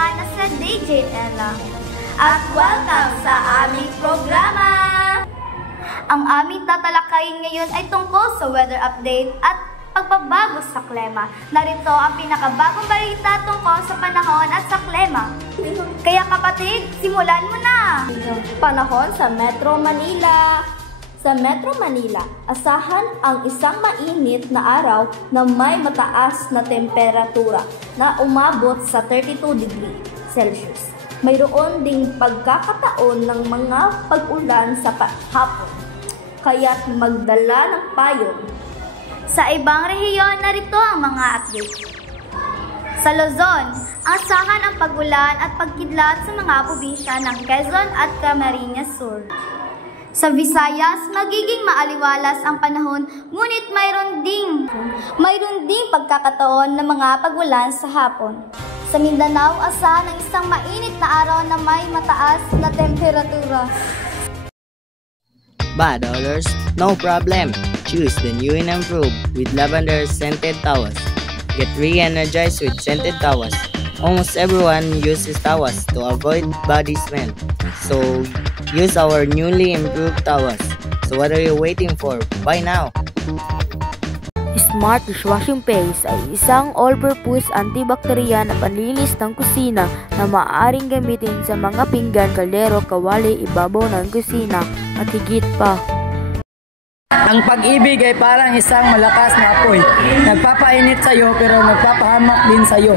naman na si DJ Ella. At welcome sa aming programa! Ang aming tatalakayin ngayon ay tungkol sa weather update at pagbabago sa klima. Narito ang pinakabagong balita tungkol sa panahon at sa klima. Kaya kapatid, simulan mo na! Panahon sa Metro Manila. Sa Metro Manila, asahan ang isang mainit na araw na may mataas na temperatura na umabot sa 32 degrees Celsius. Mayroon ding pagkakataon ng mga pag-ulan sa hapon, kaya't magdala ng payong. Sa ibang rehiyon, narito ang mga update. Sa Luzon, asahan ang pag-ulan at pagkidlat sa mga probinsya ng Quezon at Camarines Sur. Sa Visayas, magiging maaliwalas ang panahon, ngunit mayroon ding pagkakataon ng mga pag-ulan sa hapon. Sa Mindanao, asahan ang isang mainit na araw na may mataas na temperatura. Bad odors? No problem. Choose the new and improved with lavender scented towels. Get re-energized with scented towels. Almost everyone uses towels to avoid body smell. So, use our newly improved towels. So what are you waiting for? Buy now! Smart Dishwashing Paste ay isang all-purpose antibacterial na panlinis ng kusina na maaaring gamitin sa mga pinggan, kaldero, kawali, ibabaw ng kusina at higit pa. Ang pag-ibig ay parang isang malakas na apoy. Nagpapainit sa'yo pero nagpapahamak din sa'yo.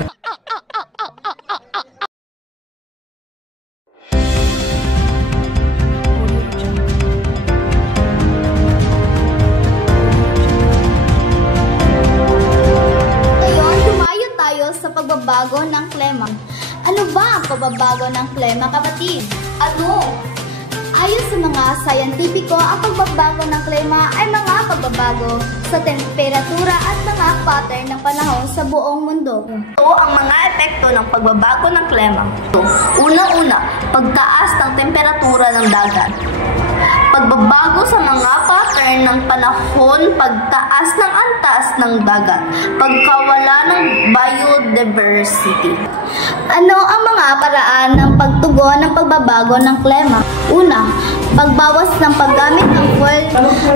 Sa pagbabago ng klima. Ano ba ang pagbabago ng klima, kapatid? Ano? Ayon sa mga sayantipiko, ang pagbabago ng klima ay mga pagbabago sa temperatura at mga pattern ng panahon sa buong mundo. Ito ang mga epekto ng pagbabago ng klima. Una-una, pagtaas ng temperatura ng dagat. Pagbabago sa mga pattern ng panahon, pagtaas ng antas ng dagat, pagkawala ng biodiversity. Ano ang mga paraan ng pagtugon ng pagbabago ng klima? Una, pagbawas ng paggamit ng fuel,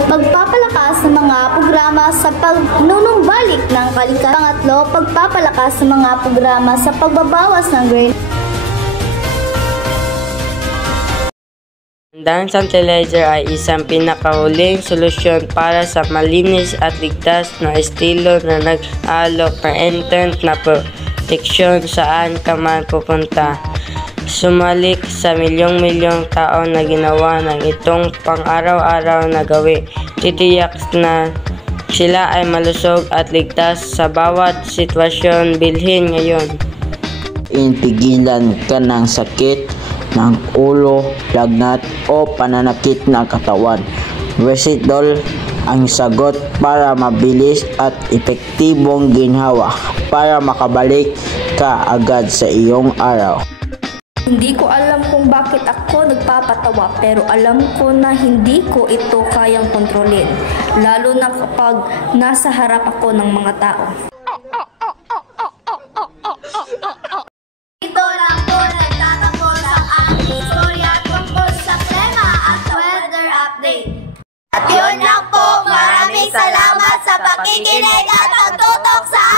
pagpapalakas sa mga programa sa pagnunumbalik ng kalikasan. Pangatlo, pagpapalakas sa mga programa sa pagbabawas ng greenhouse. Ang sanitizer ay isang pinakahuling solusyon para sa malinis at ligtas na estilo na nag-aalok permanent na proteksyon saan ka man pupunta. Sumalik sa milyong-milyong tao na ginawa ng itong pang-araw-araw na gawi. Titiyak na sila ay malusog at ligtas sa bawat sitwasyon. Bilhin ngayon. Pigilan ka ng sakit ng ulo, lagnat o pananakit ng katawan. Resitol ang sagot para mabilis at epektibong ginhawa para makabalik ka agad sa iyong araw. Hindi ko alam kung bakit ako nagpapatawa, pero alam ko na hindi ko ito kayang kontrolin, lalo na kapag nasa harap ako ng mga tao. Ito lang po nagtatapos ang aming istorya tungkol sa klima at weather update. At yun lang po, maraming salamat sa pakikinig at pagtutok sa